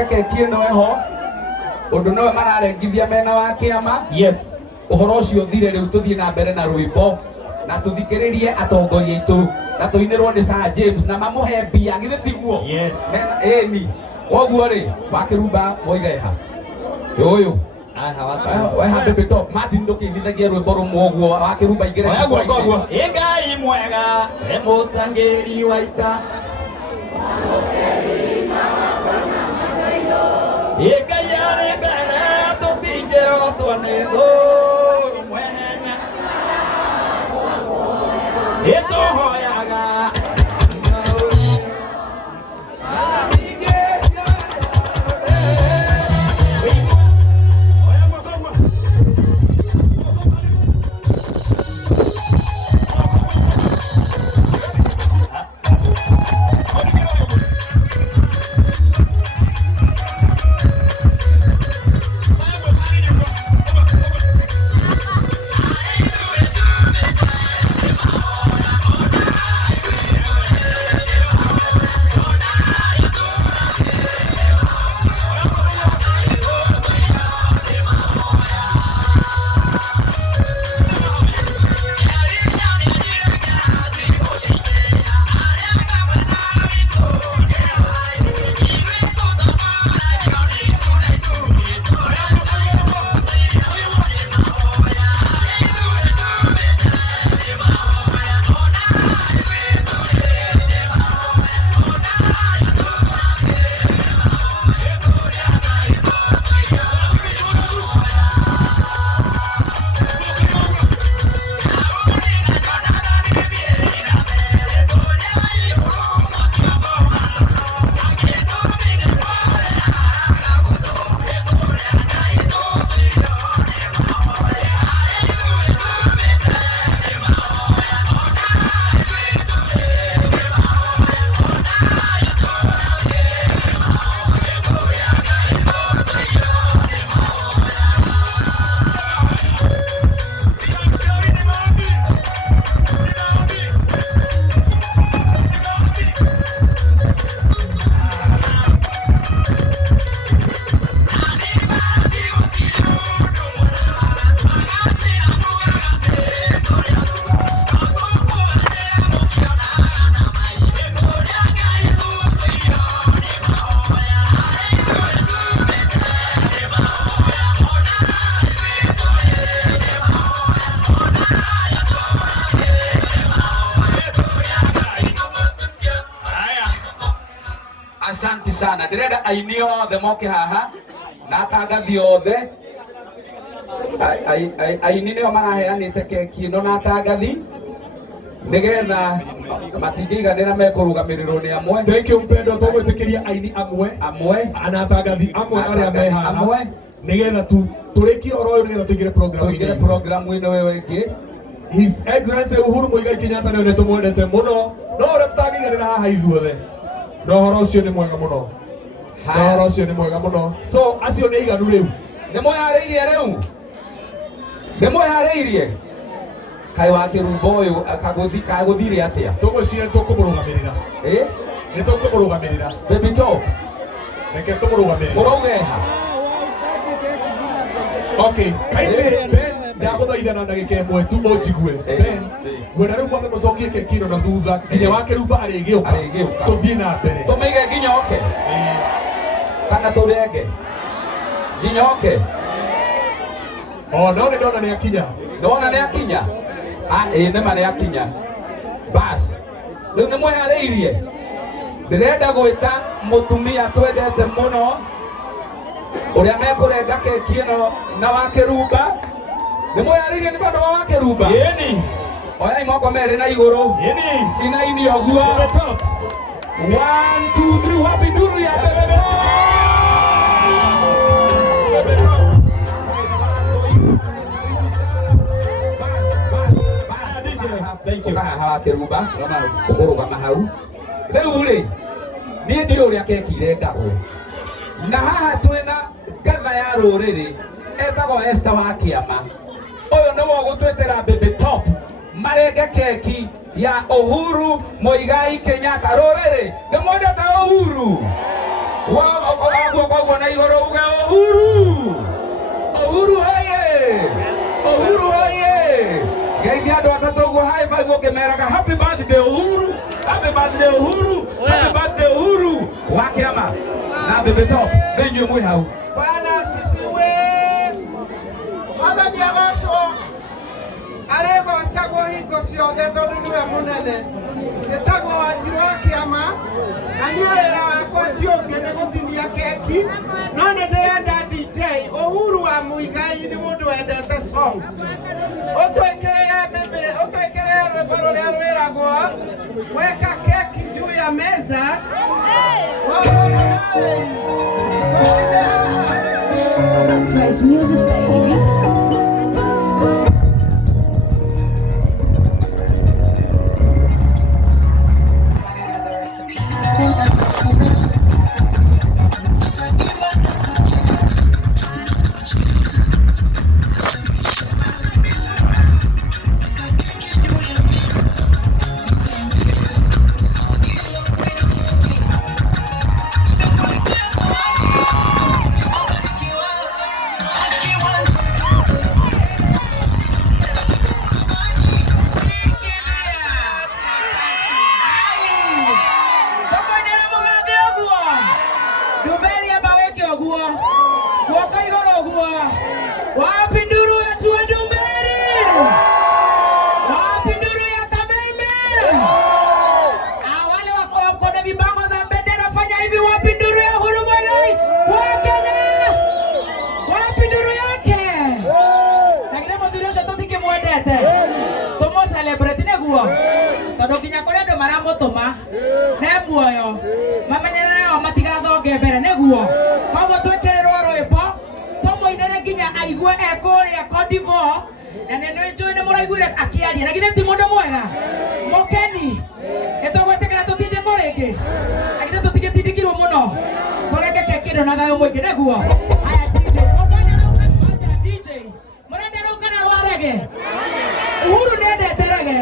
marenge keki ĩno eho ũndũ nowe mararengithia mena wa kĩama. Yes. Ũhoro ũcio thire rĩu tũthiĩ na mbere na rwĩmbo na tũthikĩrĩrie atongoria aitũ na tũinĩrwo nĩ Sir James na mamũhe mbia githĩ tiguo. Yes. Ĩni koguo rĩ wakĩrumba moigeha ũyũ weha Baby Top Martin ndũkĩinithagia rwĩmbo rũmwe ũguo wakĩrumba ingĩre koguo Ngai mwega mũtangĩri wa ita Ngai arĩ mbere tũtingĩhotwo nĩ thũ mwenya nĩtũhoyaga Asante sana. Ndirenda aini othe moke haha na atangathi othe aini nĩo maraheanĩte keki ĩno na atangathi nigetha matingĩiganĩra mekũrũgamĩrĩrwo nĩ amwe. Thank you Mpendo, tũgwĩtĩkĩria aini amwe na atangathi amwe arĩa me haha nigetha tũrĩkie oro ũyũ nigetha tũingĩre programu ĩno ĩyo ĩngĩ. His Excellency Uhuru Muigai Kenyatta nĩwe nĩtũmwendete mũno no ũrĩa tũtangĩiganĩra haha ithuothe no ũhoro ũcio nĩ mwega mũno. Ũhoro ũcio nĩ mwega mũno. So acio nĩ iganu rĩu. Nĩ mwĩharĩirie rĩu? Nĩ mwĩharĩirie? Kaĩ wakĩrumba ũyũ kagũthire atĩa? Tũgwĩciria tũkũmũrũgamĩrĩra. Nĩ tũkũmũrũgamĩrĩra. Baby Top reke tũmũrũgamĩrĩre. Mũraugeha. Okay, kaingĩ Ben ndagũthaitha na ndagĩka ĩmwe tu mũnjigue. Ben ngwenda rĩu mwambe mũcokie keki ĩno na thutha nginya wakĩrumba arĩgĩũka tũthiĩ na mbere. Tũmĩige nginya oke kana tũrenge nginya oke. No nĩ ndona nĩ akinya. Ndona nĩ akinya. Nĩma nĩ akinya. Bas rĩu nĩ mwĩharĩirie. Ndĩrenda gwĩta mũtumia twendete mũno ũrĩa mekũrenga keki ĩno na wakĩrumba. Nĩ mwĩharĩirie nĩ tondũ wa wakĩrumba? Ĩni. Oyai moko merĩ na igũrũ. Ĩni. Inaini ũguo. 1 2 3 wapi nduru ya Baby Top. Thank you. Haha wakĩrumba ũkũrũgama hau. Rĩu rĩ niĩ ndiũ ũrĩa keki irengagwo na haha twĩna gatha ya rũrĩrĩ etagwo Esther wa Kĩama. Ũyũ nĩwe ũgũtwĩtĩra Baby Top marenge keki ya Uhuru Muigai Kenyatta. Rũrĩrĩ nĩ mwendete Uhuru? Guoko Koguo na iguru uga Uhuru. Uhuru hoye. Uhuru hoye. Geithia andu atatu guo high five ukimeraga happy birthday Uhuru. Happy birthday Uhuru. Happy birthday Uhuru. Wa kiama. Na bebe top. Nĩnyuĩ mwĩ hau. Bwana asifiwe. Mwathani agocwo. Arĩgocagwo hingo ciothe tondũ nĩwe mũnene. Njĩtagwo Wanjirũ wa Kĩama, na niĩ wĩra wakwa ti ũngĩ nĩ gũtinia keki, no nĩ ndĩrenda DJ Uhuru wa Muigai nĩ mũndũ wendete songs. Ũtwĩkĩrĩre rwĩmbo rũrĩa rwĩragwo weka keki juu ya meza. Price music, baby. Tondũ nginya kũrĩ andũ maramũtũma nĩ muoyo mamenyere nao matigathonge mbere nĩguo koguo twĩkĩrĩrwo rwĩmbo tũmũinĩre nginya aigue ekũrĩa Cote d'Ivoire na nĩnjũĩ nĩ mũraiguire akĩaria na githĩ ti mũndũ mwega mũkeni nĩtũgwĩtĩkĩra tũtindĩkwo rĩngĩ na githĩ tũtigĩtindĩkirwo mũno tũrenge keki ĩno na thayũ mũingĩ nĩguo aya DJ mũrenda rũu kana rwa rege Uhuru nĩendete rege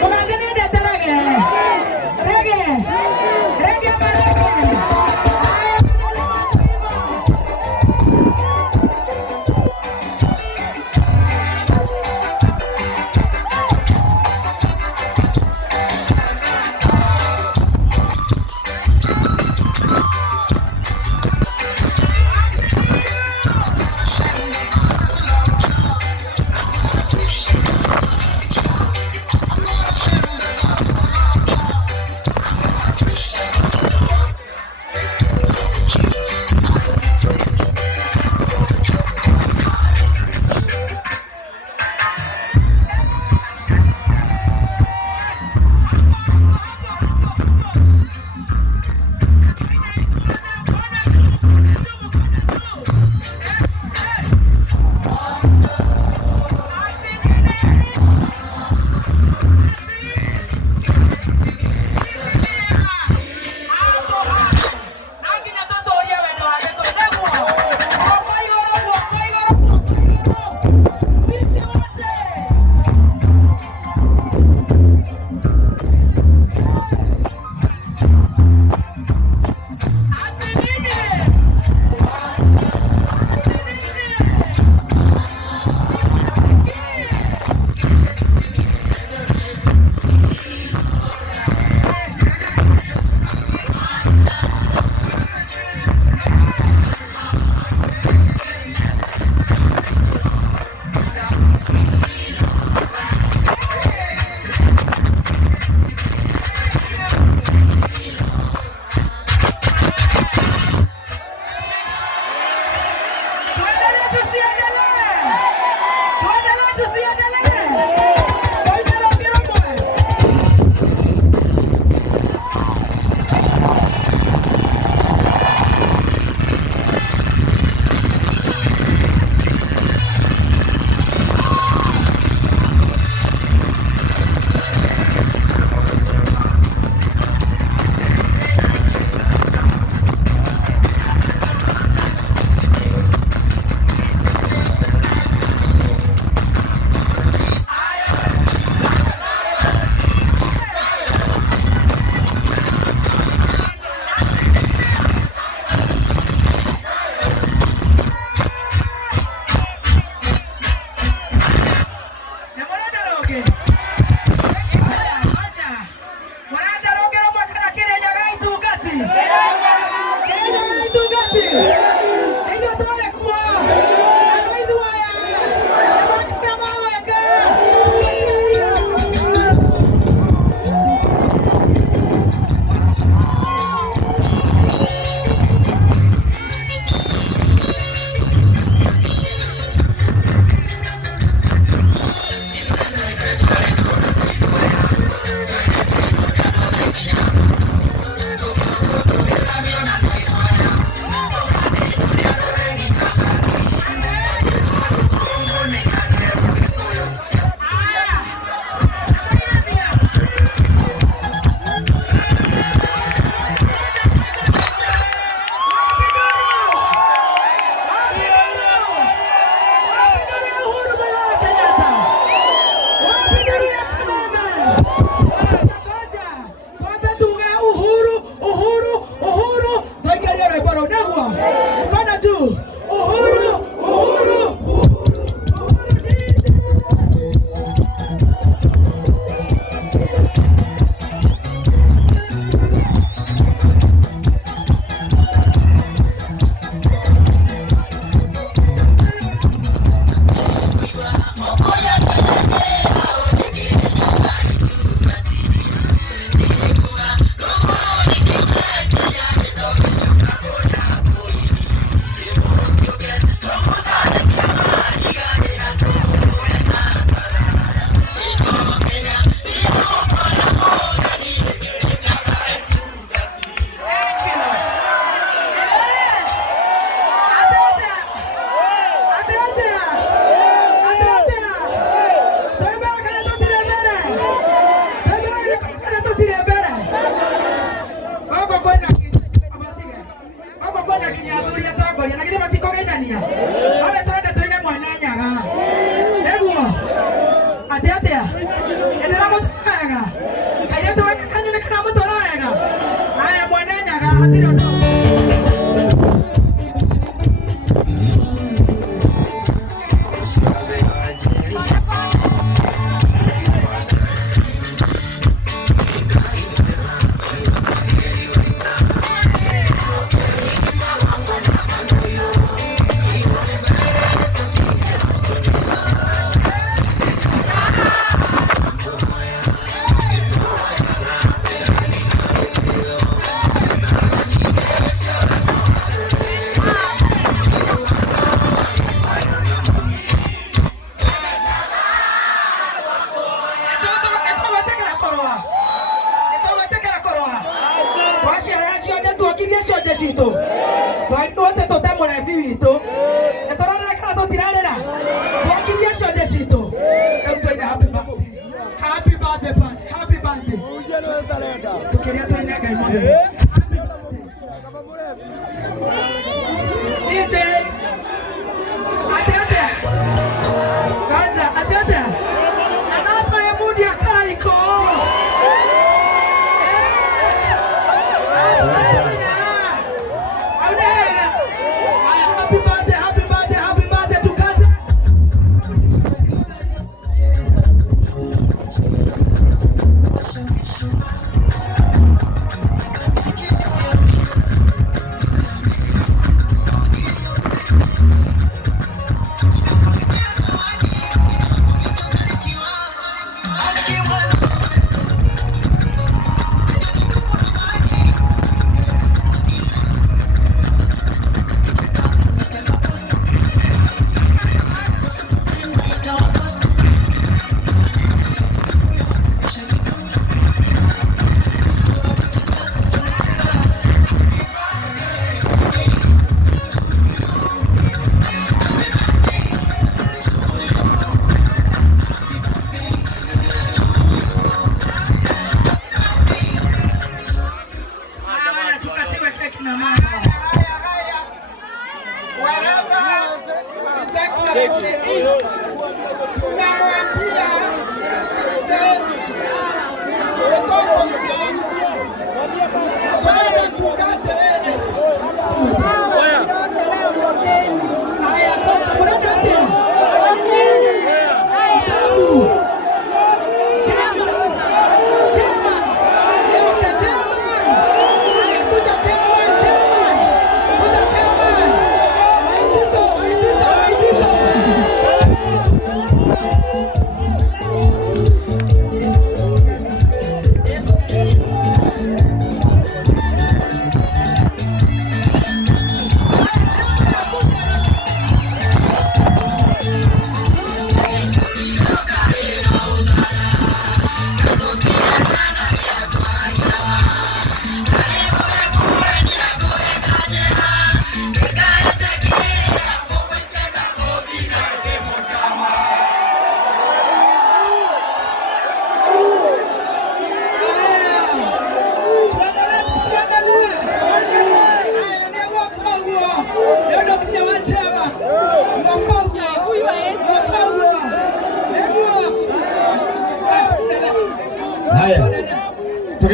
mũgathe nĩendete rege rege rege marege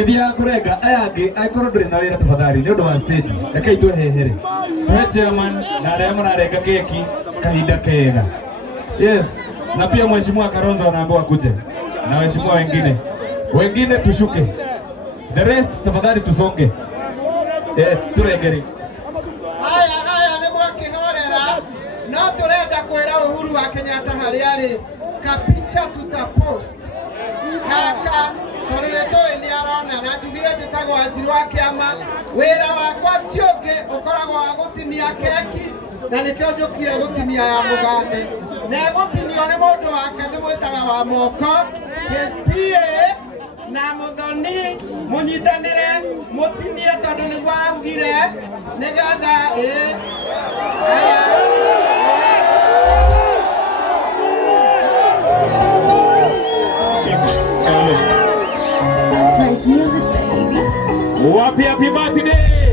tũgĩthiaga kũrenga aya angĩ angĩkorwo ndũrĩ na wĩra tafadhali nĩ ũndũ wa stage rekei twehehere tũhe chairman na arĩa mararenga keki kahinda kega. Yes, na pia mheshimiwa Kalonzo anaambiwa kuje na waheshimiwa wengine tushuke, the rest tafadhali tusonge. Turengeri haya nĩ mwakĩhorera no tũrenda kwĩra Uhuru wa Kenyatta harĩa arĩ kapicha tutapost gaka tondũ nĩtũĩ nĩarona na njugire njĩtagwo Wanjiru wa Kĩama. Wĩra wakwa ti ũngĩ ũkoragwo wa gũtinia keki na nĩkĩo njũkire gũtinia ya mũgathe na gũtinio nĩ mũndũ wake ndĩmwĩtaga wa moko PA na Muthoni mũnyitanĩre mũtinie tondũ nĩguo araugire nĩgetha Price music, baby. happy birthday.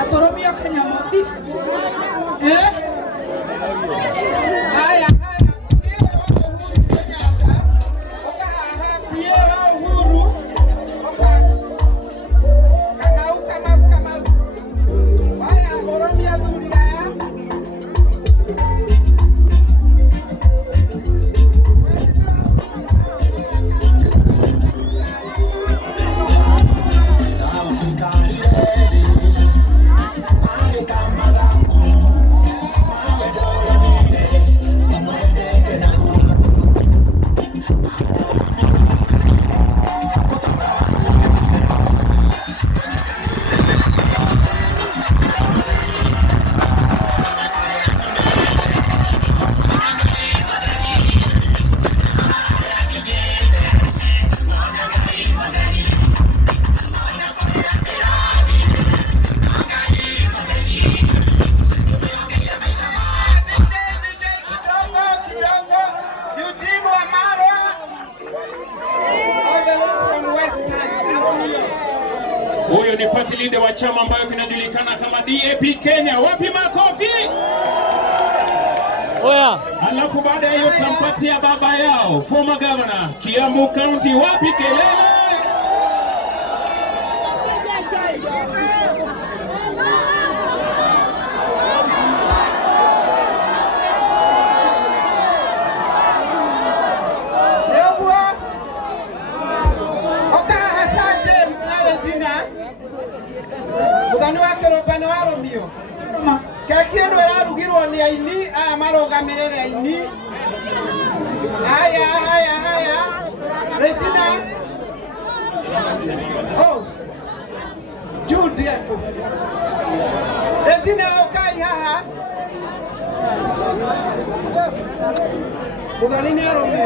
Atoromia Kanyamari. Huyo ni party leader wa chama ambayo kinajulikana kama DAP Kenya. Wapi makofi? Oya. Alafu baada ya hiyo tampatia baba yao former governor Kiambu County. Wapi kelele? Kekino yarugirwo ni aini aya marugamirire aini haya Regina Jude Regina ukai haha Muthoni ni arumio